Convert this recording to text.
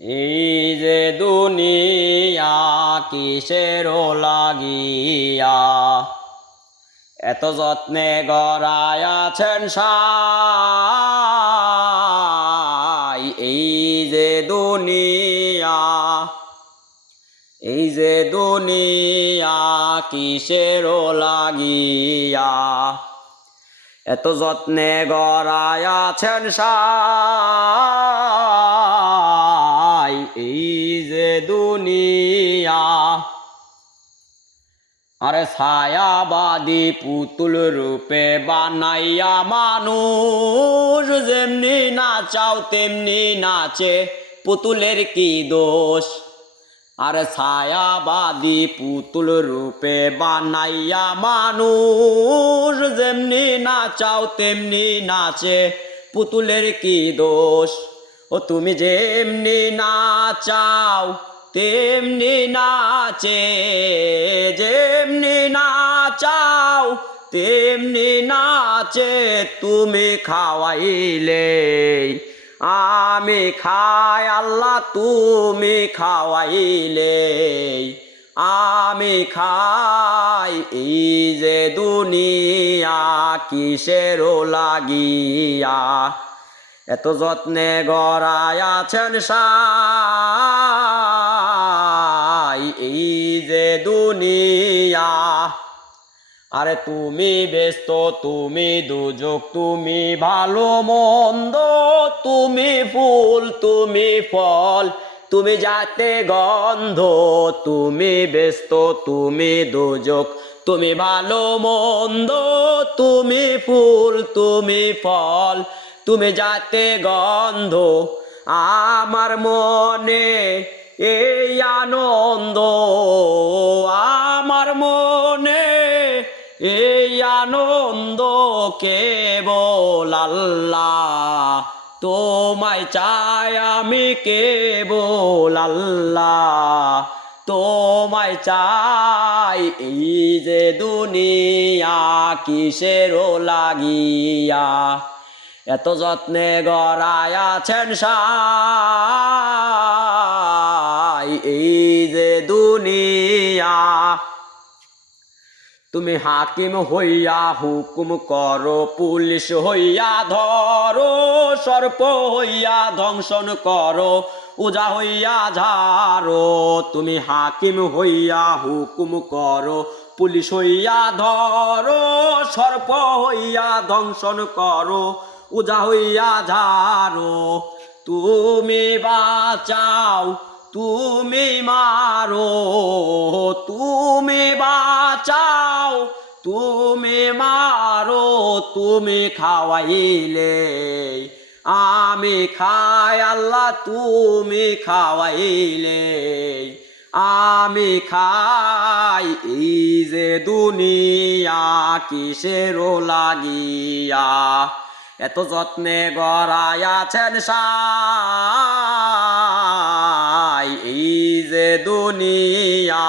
এই যে দুনিয়া কিসের লাগিয়া এত যত্নে গড়ায়াছেন সাই। এই যে দুনিয়া কিসের লাগিয়া এত যত্নে গড়ায়াছেন সাই। এই যে দুনিয়া আরে ছায়াবাদী পুতুল রূপে বানাইয়া মানুষ যেমনি নাচাও তেমনি নাচে, পুতুলের কি দোষ। আরে ছায়াবাদী পুতুল রূপে বানাইয়া মানুষ যেমনি নাচাও তেমনি নাচে, পুতুলের কি দোষ। ও তুমি যেমনি নাচাও তেমনি নাচে, যেমনি নাচাও তেমনি নাচে। তুমি খাওয়াইলে আমি খাই আল্লাহ, তুমি খাওয়াইলে আমি খাই। এই যে দুনিয়া কিসের লাগিয়া এত যত্নে গড়ায়াছেন সাই। এই যে দুনিয়া আরে তুমি ব্যস্ত, তুমি দুযোগ, তুমি ভালো মন্দ, তুমি ফুল, তুমি ফল, তুমি যাতে গন্ধ। তুমি ব্যস্ত, তুমি দুযোগ, তুমি ভালো মন্দ, তুমি ফুল, তুমি ফল, তুমি যাতে গন্ধ। আমার মনে এই আনন্দ, আমার মনে এই আনন্দ কেবল আল্লাহ, তোমায় চাই আমি কেবল আল্লাহ, তোমায় চাই। এই যে দুনিয়া কিসের লাগিয়া এত যত্নে গড়ায়াছেন সাই। এই যে দুনিয়া তুমি হাকিম হইয়া হুকুম করো, পুলিশ হইয়া ধরো, সর্প হইয়া ধ্বংসন করো, ওজা হইয়া ঝাড়ো। তুমি হাকিম হইয়া হুকুম করো, পুলিশ হইয়া ধরো, সর্প হইয়া ধ্বংসন করো, ওজা হইয়া ঝাড়ো। তুমি বাঁচাও, তুমি মারো, তুমি বাঁচাও, তুমি মারো, তুমি খাওয়াইলে আমি খাই আল্লাহ, তুমি খাওয়াইলে আমি খাই। এই যে দুনিয়া কিসের লাগিয়া এত যত্নে গড়ায়াছেন সাই। এই যে দুনিয়া